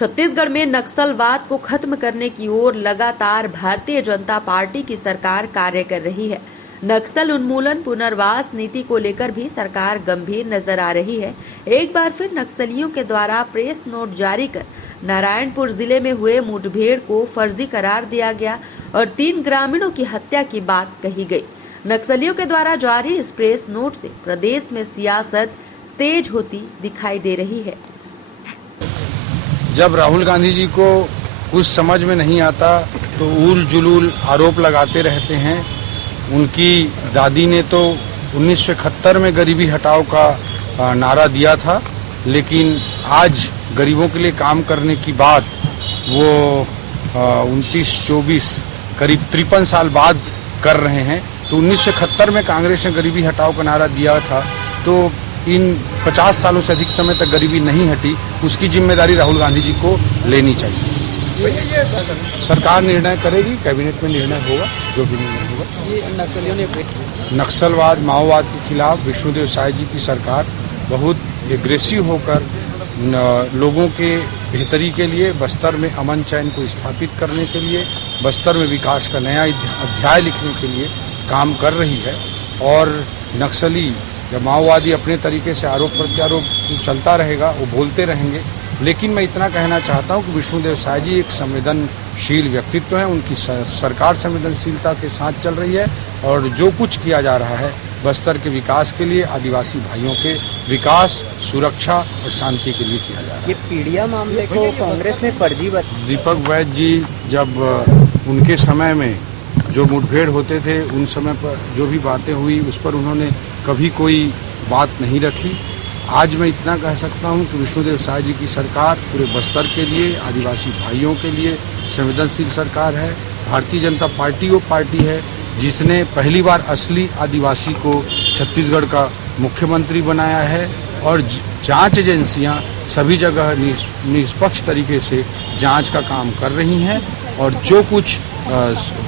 छत्तीसगढ़ में नक्सलवाद को खत्म करने की ओर लगातार भारतीय जनता पार्टी की सरकार कार्य कर रही है। नक्सल उन्मूलन पुनर्वास नीति को लेकर भी सरकार गंभीर नजर आ रही है। एक बार फिर नक्सलियों के द्वारा प्रेस नोट जारी कर नारायणपुर जिले में हुए मुठभेड़ को फर्जी करार दिया गया और 3 ग्रामीणों की हत्या की बात कही गई। नक्सलियों के द्वारा जारी इस प्रेस नोट से प्रदेश में सियासत तेज होती दिखाई दे रही है। जब राहुल गांधी जी को कुछ समझ में नहीं आता तो ऊल जुलूल आरोप लगाते रहते हैं। उनकी दादी ने तो 1971 में गरीबी हटाओ का नारा दिया था, लेकिन आज गरीबों के लिए काम करने की बात वो 29-24 करीब 53 साल बाद कर रहे हैं। तो 1971 में कांग्रेस ने गरीबी हटाओ का नारा दिया था, तो इन 50 सालों से अधिक समय तक गरीबी नहीं हटी। उसकी जिम्मेदारी राहुल गांधी जी को लेनी चाहिए। सरकार निर्णय करेगी, कैबिनेट में निर्णय होगा, जो भी निर्णय होगा। ये नक्सलियों ने नक्सलवाद माओवाद के खिलाफ विष्णुदेव साय जी की सरकार बहुत एग्रेसिव होकर लोगों के बेहतरी के लिए, बस्तर में अमन चैन को स्थापित करने के लिए, बस्तर में विकास का नया अध्याय लिखने के लिए काम कर रही है। और नक्सली या माओवादी अपने तरीके से आरोप प्रत्यारोप चलता रहेगा, वो बोलते रहेंगे। लेकिन मैं इतना कहना चाहता हूं कि विष्णुदेव साय जी एक संवेदनशील व्यक्तित्व हैं। उनकी सरकार संवेदनशीलता के साथ चल रही है और जो कुछ किया जा रहा है बस्तर के विकास के लिए, आदिवासी भाइयों के विकास, सुरक्षा और शांति के लिए किया जा रहा है। ये पीड़िया मामले को कांग्रेस ने फर्जी बताया। दीपक वैद्य जी जब उनके समय में जो मुठभेड़ होते थे, उन समय पर जो भी बातें हुई उस पर उन्होंने कभी कोई बात नहीं रखी। आज मैं इतना कह सकता हूं कि विष्णुदेव साय जी की सरकार पूरे बस्तर के लिए, आदिवासी भाइयों के लिए संवेदनशील सरकार है। भारतीय जनता पार्टी वो पार्टी है जिसने पहली बार असली आदिवासी को छत्तीसगढ़ का मुख्यमंत्री बनाया है और जांच एजेंसियां सभी जगह निष्पक्ष तरीके से जांच का काम कर रही हैं और जो कुछ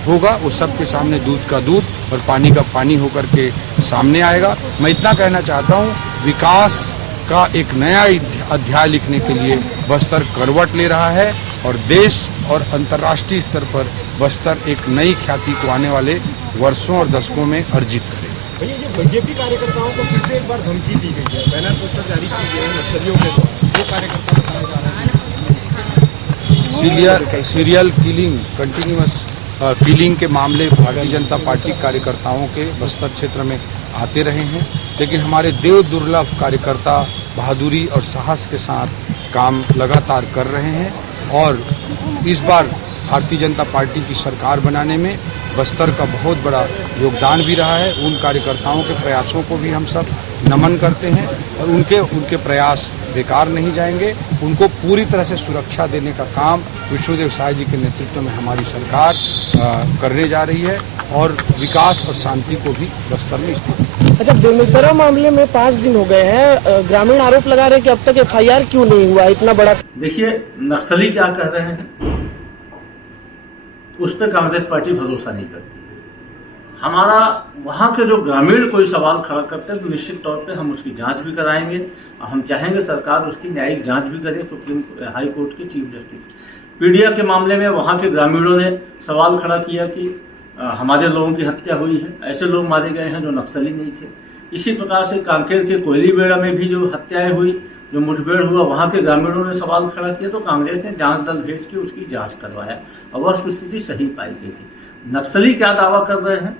होगा वो सबके सामने दूध का दूध और पानी का पानी होकर के सामने आएगा। मैं इतना कहना चाहता हूँ, विकास का एक नया अध्याय लिखने के लिए बस्तर करवट ले रहा है और देश और अंतर्राष्ट्रीय स्तर पर बस्तर एक नई ख्याति को आने वाले वर्षों और दशकों में अर्जित करेगा। भैया, ये बीजेपी कार्यकर्ताओं को फिर से एक बार धमकी दी गई है, बैनर पोस्टर जारी किए गए हैं नक्सलियों के द्वारा। ये कार्यकर्ता बताया जा रहा है सीरियल किलिंग, कंटिन्यूअस किलिंग के मामले भारतीय जनता पार्टी कार्यकर्ताओं के बस्तर क्षेत्र में आते रहे हैं, लेकिन हमारे देव दुर्लभ कार्यकर्ता बहादुरी और साहस के साथ काम लगातार कर रहे हैं और इस बार भारतीय जनता पार्टी की सरकार बनाने में बस्तर का बहुत बड़ा योगदान भी रहा है। उन कार्यकर्ताओं के प्रयासों को भी हम सब नमन करते हैं और उनके प्रयास बेकार नहीं जाएंगे। उनको पूरी तरह से सुरक्षा देने का काम विष्णुदेव साय जी के नेतृत्व में हमारी सरकार करने जा रही है और विकास और शांति को भी बस्तर में स्थित। अच्छा, बेमेतरा मामले में 5 दिन हो गए हैं, ग्रामीण आरोप लगा रहे हैं कि अब तक FIR क्यों नहीं हुआ? इतना बड़ा देखिए, नक्सली क्या कह रहे हैं उस पर कांग्रेस पार्टी भरोसा नहीं करती। हमारा वहाँ के जो ग्रामीण कोई सवाल खड़ा करते हैं तो निश्चित तौर पे हम उसकी जांच भी कराएंगे और हम चाहेंगे सरकार उसकी न्यायिक जांच भी करे। सुप्रीम हाई कोर्ट के चीफ जस्टिस पीडिया के मामले में वहाँ के ग्रामीणों ने सवाल खड़ा किया कि हमारे लोगों की हत्या हुई है, ऐसे लोग मारे गए हैं जो नक्सली नहीं थे। इसी प्रकार से कांकेर के कोयलीबेड़ा में भी जो हत्याएं हुई, जो मुठभेड़ हुआ, वहाँ के ग्रामीणों ने सवाल खड़ा किया तो कांग्रेस ने जांच दल भेज के उसकी जांच करवाया और वह स्थिति सही पाई गई थी। नक्सली क्या दावा कर रहे हैं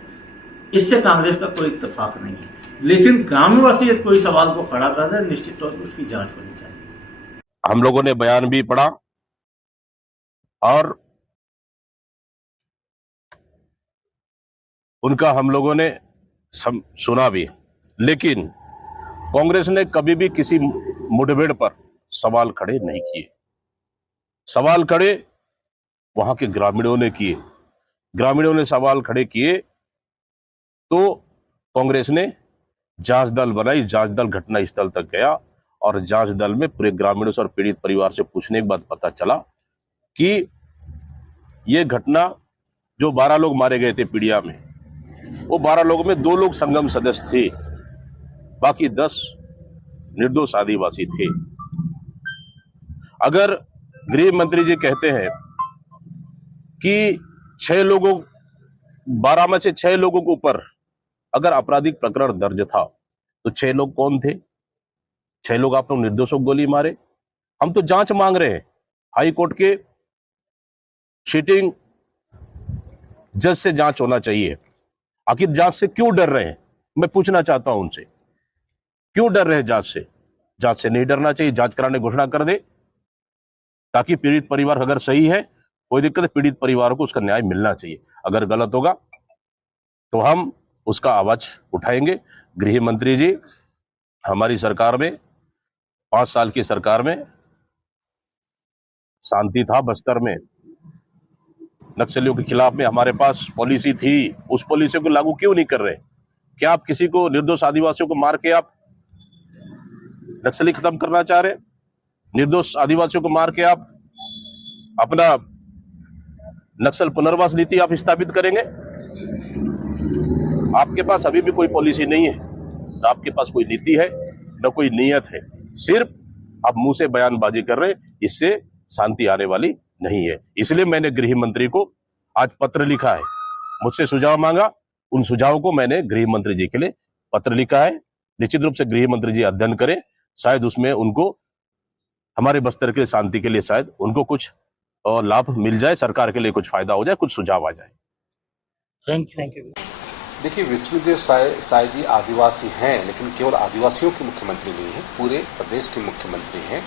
इससे कांग्रेस का कोई इत्तेफाक नहीं है, लेकिन ग्रामवासी कोई सवाल को खड़ा कर रहे हैं, निश्चित तौर पर उसकी जांच होनी चाहिए। हम लोगों ने बयान भी पढ़ा और उनका हम लोगों ने सुना भी, लेकिन कांग्रेस ने कभी भी किसी मुठभेड़ पर सवाल खड़े नहीं किए। सवाल खड़े वहां के ग्रामीणों ने किए। ग्रामीणों ने सवाल खड़े किए तो कांग्रेस ने जांच दल बनाई। जांच दल घटनास्थल तक गया और जांच दल में पूरे ग्रामीणों से और पीड़ित परिवार से पूछने के बाद पता चला कि ये घटना जो 12 लोग मारे गए थे पीड़िया में, वो 12 लोगों में 2 लोग संगम सदस्य थे, बाकी 10 निर्दोष आदिवासी थे। अगर गृह मंत्री जी कहते हैं कि 12 में से 6 लोगों के ऊपर अगर आपराधिक प्रकरण दर्ज था तो 6 लोग कौन थे? 6 लोग आप लोग निर्दोषों को गोली मारे। हम तो जांच मांग रहे हैं, हाई कोर्ट के सिटिंग जज से जांच होना चाहिए। आखिर जांच से क्यों डर रहे हैं? मैं पूछना चाहता हूं उनसे, क्यों डर रहे हैं जांच से? जांच से नहीं डरना चाहिए, जांच कराने घोषणा कर दे ताकि पीड़ित परिवार अगर सही है, कोई दिक्कत है, पीड़ित परिवार को उसका न्याय मिलना चाहिए। अगर गलत होगा तो हम उसका आवाज उठाएंगे। गृह मंत्री जी, हमारी सरकार में 5 साल की सरकार में शांति था बस्तर में, नक्सलियों के खिलाफ में हमारे पास पॉलिसी थी, उस पॉलिसी को लागू क्यों नहीं कर रहे? क्या आप किसी को, निर्दोष आदिवासियों को मार के आप नक्सली खत्म करना चाह रहे? निर्दोष आदिवासियों को मार के आप अपना नक्सल पुनर्वास नीति आप स्थापित करेंगे? आपके पास अभी भी कोई पॉलिसी नहीं है, न आपके पास कोई नीति है, न कोई नीयत है, सिर्फ आप मुंह से बयानबाजी कर रहे हैं। इससे शांति आने वाली नहीं है। इसलिए मैंने गृह मंत्री को आज पत्र लिखा है, मुझसे सुझाव मांगा, उन सुझावों को मैंने गृह मंत्री जी के लिए पत्र लिखा है। निश्चित रूप से गृह मंत्री जी अध्ययन करें, शायद उसमें उनको हमारे बस्तर के शांति के लिए शायद उनको कुछ लाभ मिल जाए, सरकार के लिए कुछ फायदा हो जाए, कुछ सुझाव आ जाए। Thank you. देखिए, विष्णुदेव साय जी आदिवासी हैं, लेकिन केवल आदिवासियों के मुख्यमंत्री नहीं हैं, पूरे प्रदेश के मुख्यमंत्री हैं,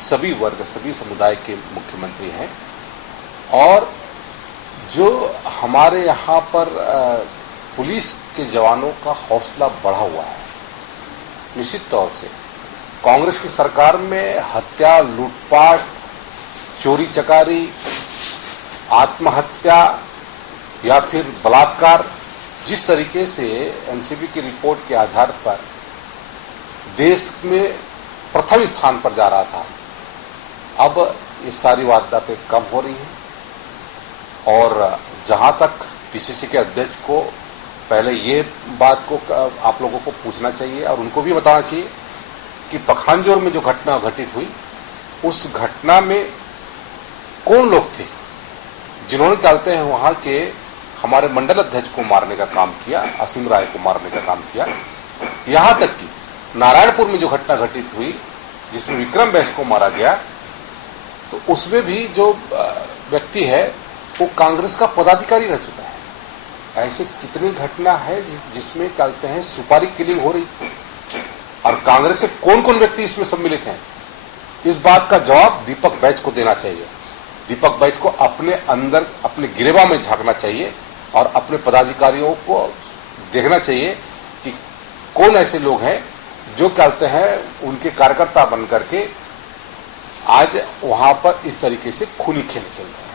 सभी वर्ग, सभी समुदाय के मुख्यमंत्री हैं। और जो हमारे यहाँ पर पुलिस के जवानों का हौसला बढ़ा हुआ है, निश्चित तौर से कांग्रेस की सरकार में हत्या, लूटपाट, चोरी चकारी, आत्महत्या या फिर बलात्कार, जिस तरीके से एनसीबी की रिपोर्ट के आधार पर देश में प्रथम स्थान पर जा रहा था, अब ये सारी वारदातें कम हो रही हैं। और जहां तक पीसीसी के अध्यक्ष को पहले ये बात को आप लोगों को पूछना चाहिए और उनको भी बताना चाहिए कि पखांजोर में जो घटना घटित हुई, उस घटना में कौन लोग थे जिन्होंने कहते हैं वहां के हमारे मंडल अध्यक्ष को मारने का काम किया, असीम राय को मारने का काम किया। यहां तक कि नारायणपुर में जो घटना घटित हुई जिसमें विक्रम बैस को मारा गया, तो उसमें भी जो व्यक्ति है वो कांग्रेस का पदाधिकारी रह चुका है। ऐसे कितनी घटना है जिसमें कहते हैं सुपारी किलिंग हो रही थी, और कांग्रेस से कौन कौन व्यक्ति इसमें सम्मिलित हैं, इस बात का जवाब दीपक बैज को देना चाहिए। दीपक बैज को अपने अंदर, अपने गिरेबा में झांकना चाहिए और अपने पदाधिकारियों को देखना चाहिए कि कौन ऐसे लोग हैं जो कहते हैं उनके कार्यकर्ता बन करके आज वहां पर इस तरीके से खूनी खेल खेल रहे हैं।